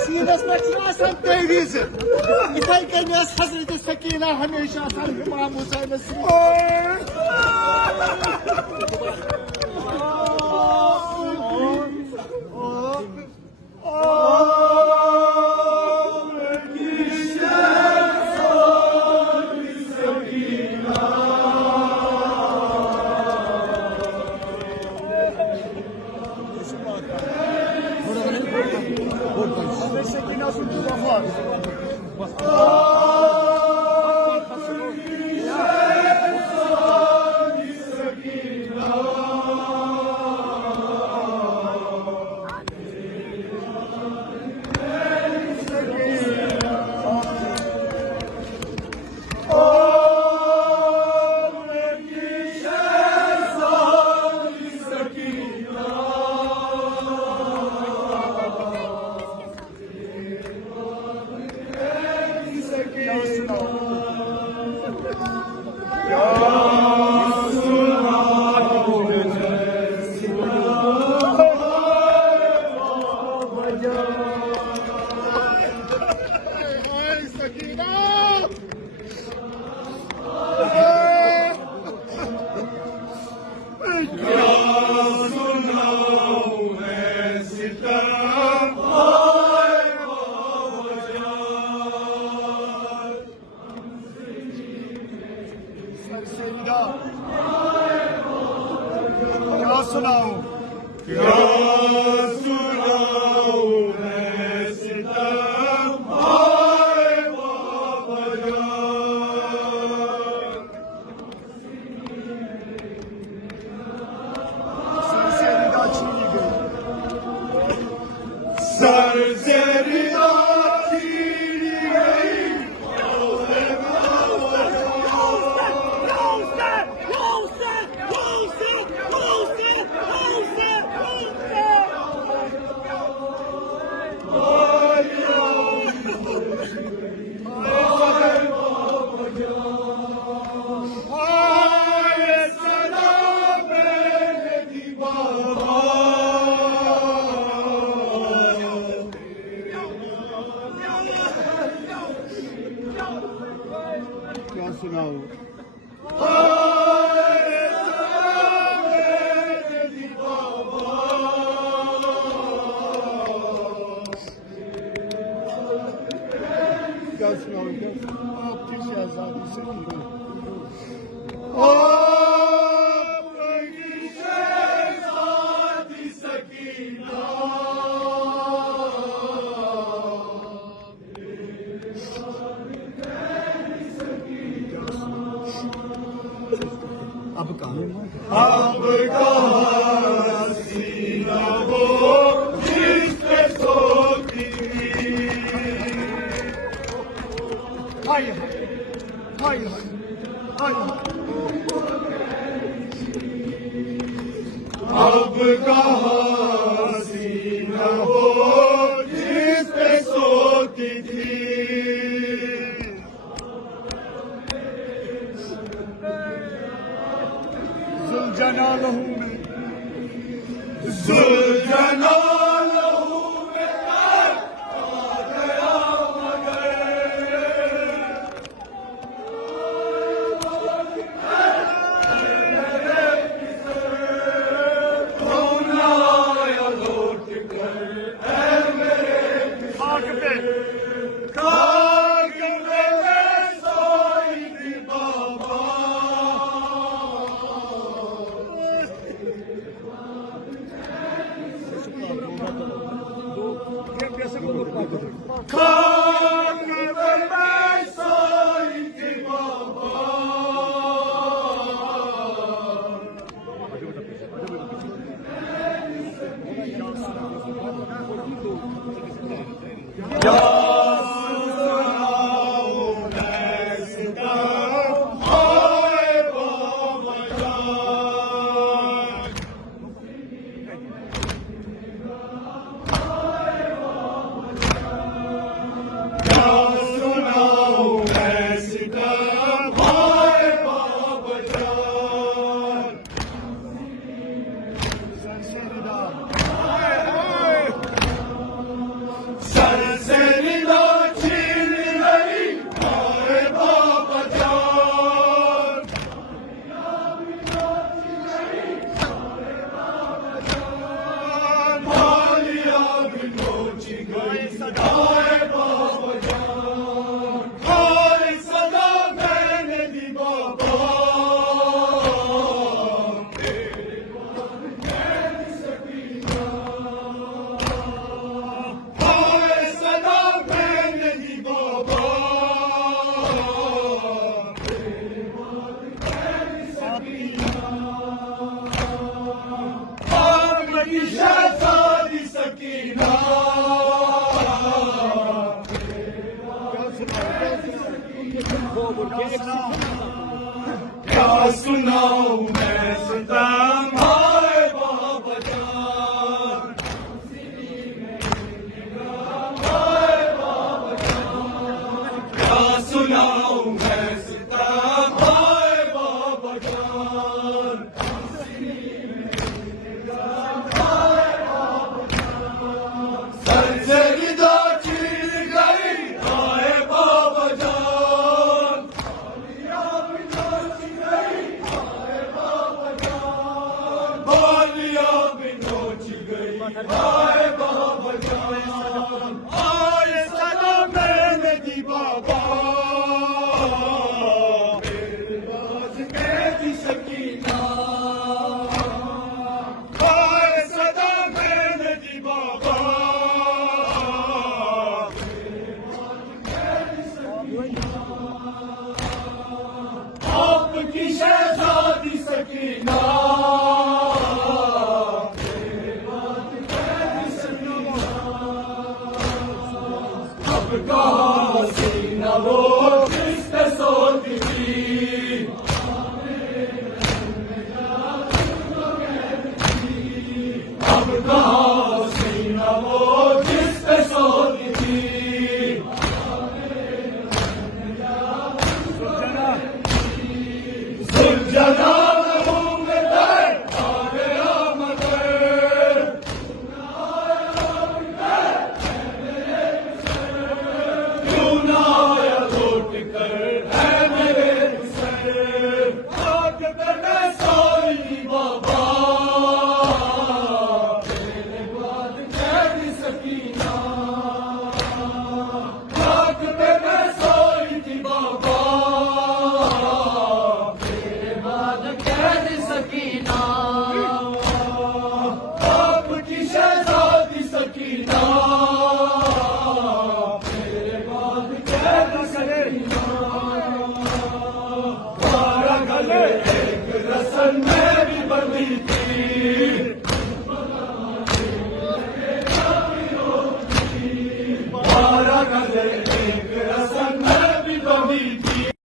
sinus पे तवीज इथे कन हजरत सकीना हमेशा इमाम हुसैन भी नोच गई हाय बाबा जान, हाय सदा मैंने दी बाबा, तेरे बाद कैदी सकीना, हाय सदा मैंने दी बाबा, तेरे बाद कैदी सकीना, की शहज़ादी सकीना, क्या सुनाऊं मैं सितम हाय बाबा जान, हाय बाबा जान, क्या सुनाऊं मैं सितम हाय बाबा जान, सरजरीदा चीर गई हाय बाबा जान, बालिया भी नोच गई हाय बाबा जान, आय सदा मैंने दी बाबा, मेरे बाद कैदी सकीना, आय सदा मैंने दी बाबा, आपकी शहज़ादी सकीना, मेरे बाद कैदी सकीना, अब कहाँ हसीना वो जिस पे सोती थी, अब कहाँ हसीना वो जिस पे सोती थी, सुलझना में हूँ मैं दर आगे आमद, क्यों ना आया लौट कर है मेरे सर, आग पे मैं सोई बाबा, मेरे बाद कैदी सकीना, आग पे मैं सोई थी बाबा, सकीना, आपकी शहज़ादी सकीना, मेरे बाद कैदी सकीना, बारह गले एक रस्म में भी बंधी थी,